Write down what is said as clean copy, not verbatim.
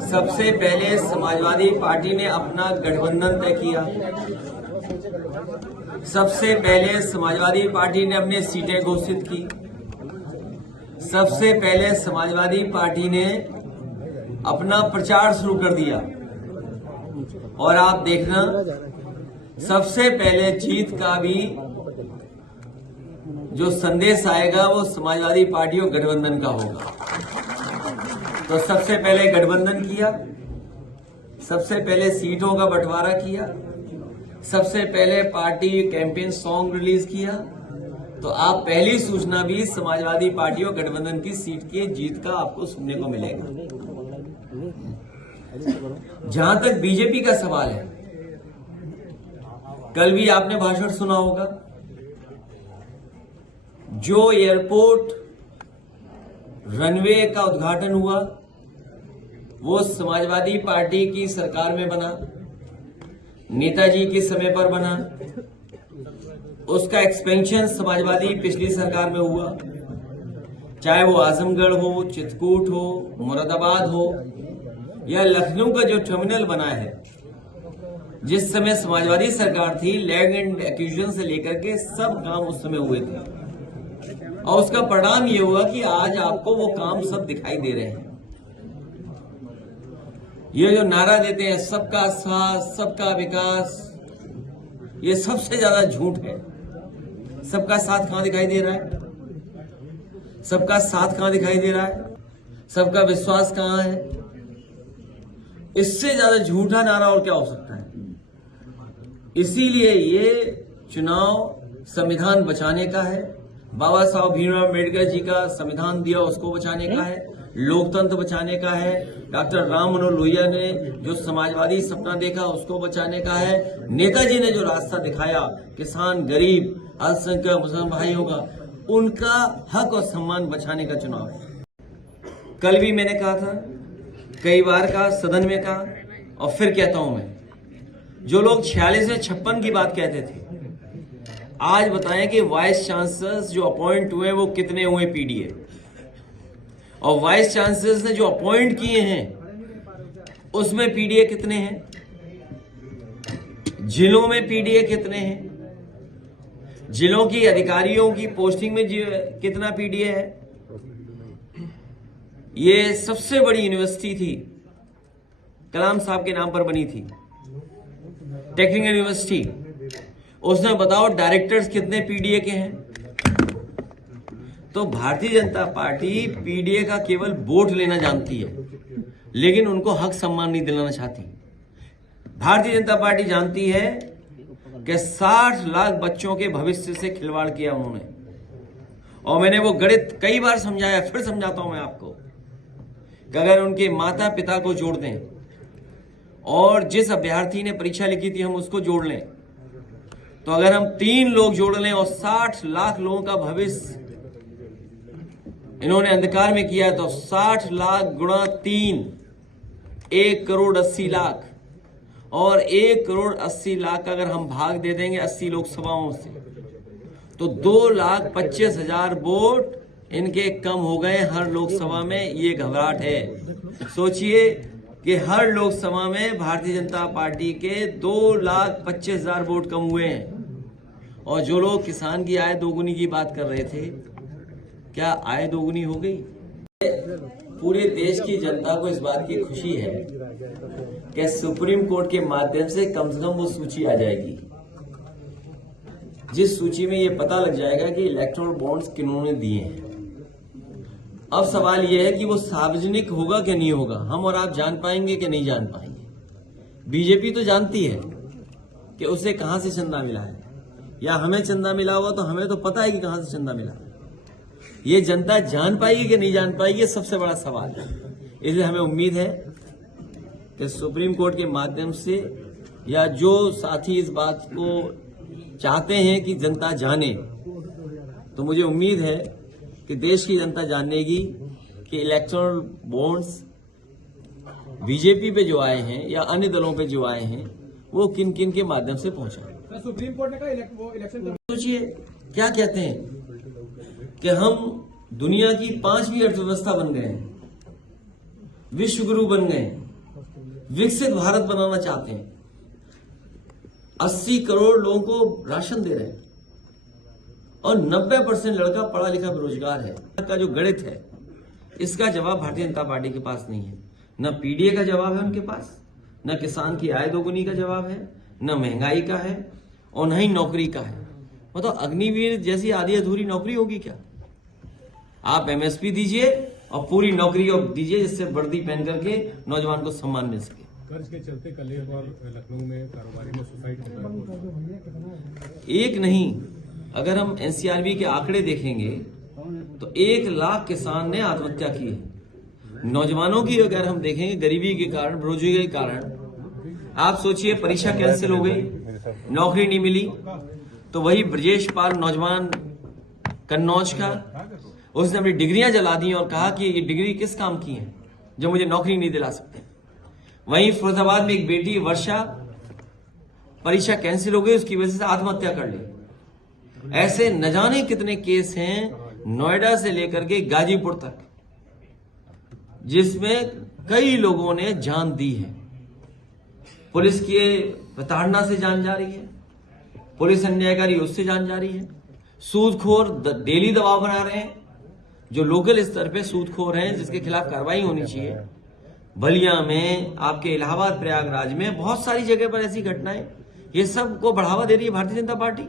सबसे पहले समाजवादी पार्टी ने अपना गठबंधन तय किया। सबसे पहले समाजवादी पार्टी ने अपनी सीटें घोषित की। सबसे पहले समाजवादी पार्टी ने अपना प्रचार शुरू कर दिया। और आप देखना, सबसे पहले जीत का भी जो संदेश आएगा वो समाजवादी पार्टी और गठबंधन का होगा। तो सबसे पहले गठबंधन किया, सबसे पहले सीटों का बंटवारा किया, सबसे पहले पार्टी कैंपेन सॉन्ग रिलीज किया। तो आप पहली सूचना भी समाजवादी पार्टी और गठबंधन की सीट की जीत का आपको सुनने को मिलेगा। जहां तक बीजेपी का सवाल है, कल भी आपने भाषण सुना होगा। जो एयरपोर्ट रनवे का उद्घाटन हुआ वो समाजवादी पार्टी की सरकार में बना, नेताजी के समय पर बना। उसका एक्सपेंशन समाजवादी पिछली सरकार में हुआ, चाहे वो आजमगढ़ हो, चित्रकूट हो, मुरादाबाद हो या लखनऊ का जो टर्मिनल बना है। जिस समय समाजवादी सरकार थी, लैंड एंड एक्विजिशन से लेकर के सब काम उस समय हुए थे। और उसका परिणाम ये हुआ कि आज आपको वो काम सब दिखाई दे रहे हैं। ये जो नारा देते हैं सबका साथ सबका विकास, ये सबसे ज्यादा झूठ है। सबका साथ कहां दिखाई दे रहा है? सबका साथ कहां दिखाई दे रहा है? सबका विश्वास कहां है? इससे ज्यादा झूठा नारा और क्या हो सकता है? इसीलिए ये चुनाव संविधान बचाने का है। बाबा साहब भीमराव अम्बेडकर जी का संविधान दिया, उसको बचाने का है। लोकतंत्र बचाने का है। डॉक्टर राम मनोहर लोहिया ने जो समाजवादी सपना देखा, उसको बचाने का है। नेताजी ने जो रास्ता दिखाया, किसान, गरीब, अल्पसंख्यक मुसलमान भाइयों का, उनका हक और सम्मान बचाने का चुनाव है। कल भी मैंने कहा था, कई बार कहा, सदन में कहा और फिर कहता हूं मैं, जो लोग 46 से 56 की बात कहते थे, आज बताएं कि वाइस चांसलर्स जो अपॉइंट हुए वो कितने हुए पीडीए, और वाइस चांसलर्स ने जो अपॉइंट किए हैं उसमें पीडीए कितने हैं, जिलों में पीडीए कितने हैं, जिलों की अधिकारियों की पोस्टिंग में कितना पीडीए है। ये सबसे बड़ी यूनिवर्सिटी थी, कलाम साहब के नाम पर बनी थी, टेक्निकल यूनिवर्सिटी। उसने बताओ डायरेक्टर्स कितने पीडीए के हैं। तो भारतीय जनता पार्टी पीडीए का केवल वोट लेना जानती है, लेकिन उनको हक सम्मान नहीं दिलाना चाहती। भारतीय जनता पार्टी जानती है कि 60 लाख बच्चों के भविष्य से खिलवाड़ किया उन्होंने। और मैंने वो गणित कई बार समझाया, फिर समझाता हूं मैं आपको, कि अगर उनके माता पिता को जोड़ दें और जिस अभ्यर्थी ने परीक्षा लिखी थी हम उसको जोड़ लें, तो अगर हम 3 लोग जोड़ लें और 60 लाख लोगों का भविष्य इन्होंने अंधकार में किया, तो 60 लाख गुणा 3, 1 करोड़ 80 लाख। और 1 करोड़ 80 लाख का अगर हम भाग दे देंगे 80 लोकसभाओं से, तो 2,25,000 वोट इनके कम हो गए हर लोकसभा में। ये घबराहट है। सोचिए कि हर लोकसभा में भारतीय जनता पार्टी के 2,25,000 वोट कम हुए हैं। और जो लोग किसान की आय दोगुनी की बात कर रहे थे, क्या आय दोगुनी हो गई? पूरे देश की जनता को इस बात की खुशी है कि सुप्रीम कोर्ट के माध्यम से कम वो सूची आ जाएगी, जिस सूची में ये पता लग जाएगा कि इलेक्टोरल बॉन्ड्स किन्होंने दिए हैं। अब सवाल यह है कि वो सार्वजनिक होगा कि नहीं होगा, हम और आप जान पाएंगे कि नहीं जान पाएंगे। बीजेपी तो जानती है कि उसे कहां से चंदा मिला है, या हमें चंदा मिला होगा तो हमें तो पता है कि कहां से चंदा मिला। ये जनता जान पाएगी कि नहीं जान पाएगी, ये सबसे बड़ा सवाल है। इसलिए हमें उम्मीद है कि सुप्रीम कोर्ट के माध्यम से, या जो साथी इस बात को चाहते हैं कि जनता जाने, तो मुझे उम्मीद है कि देश की जनता जानेगी कि इलेक्टोरल बॉन्ड्स बीजेपी पे जो आए हैं या अन्य दलों पे जो आए हैं वो किन किन के माध्यम से पहुंचा। सुप्रीम कोर्ट ने कहा इलेक्शन, सोचिए क्या कहते हैं कि हम दुनिया की 5वीं अर्थव्यवस्था बन गए हैं, विश्व गुरु बन गए हैं। विकसित भारत बनाना चाहते हैं, 80 करोड़ लोगों को राशन दे रहे हैं और 90% लड़का पढ़ा लिखा बेरोजगार है। का जो गणित है, इसका जवाब भारतीय जनता पार्टी के पास नहीं है। न पीडीए का जवाब है उनके पास, न किसान की आय दोगुनी का जवाब है, न महंगाई का है और न ही नौकरी का है। मतलब अग्निवीर जैसी आधी अधूरी नौकरी होगी क्या? आप एमएसपी दीजिए और पूरी नौकरी दीजिए जिससे वर्दी पहन करके नौजवान को सम्मान मिल सके। कर्ज के चलते कल एक और लखनऊ में कारोबारी ने सुसाइड किया। एक नहीं, अगर हम एनसीआरबी के आंकड़े देखेंगे तो 1 लाख किसान ने आत्महत्या की है। नौजवानों की अगर हम देखेंगे, गरीबी के कारण, बेरोजगारी के कारण, आप सोचिए परीक्षा कैंसिल हो गई, नौकरी नहीं मिली, तो वही ब्रजेश पाल नौजवान कन्नौज का, उसने अपनी डिग्रियां जला दी और कहा कि ये डिग्री किस काम की है जो मुझे नौकरी नहीं दिला सकते। वहीं फिरोजाबाद में एक बेटी वर्षा, परीक्षा कैंसिल हो गई, उसकी वजह से आत्महत्या कर ली। ऐसे न जाने कितने केस हैं नोएडा से लेकर के गाजीपुर तक, जिसमें कई लोगों ने जान दी है। पुलिस की प्रताड़ना से जान जा रही है, पुलिस अन्यायकारी उससे जान जा रही है। सूदखोर डेली दबाव बना रहे हैं, जो लोकल स्तर पे सूदखोर हैं जिसके खिलाफ कार्रवाई होनी चाहिए। बलिया में, आपके इलाहाबाद प्रयागराज में बहुत सारी जगह पर ऐसी घटनाएं, ये सब को बढ़ावा दे रही है भारतीय जनता पार्टी।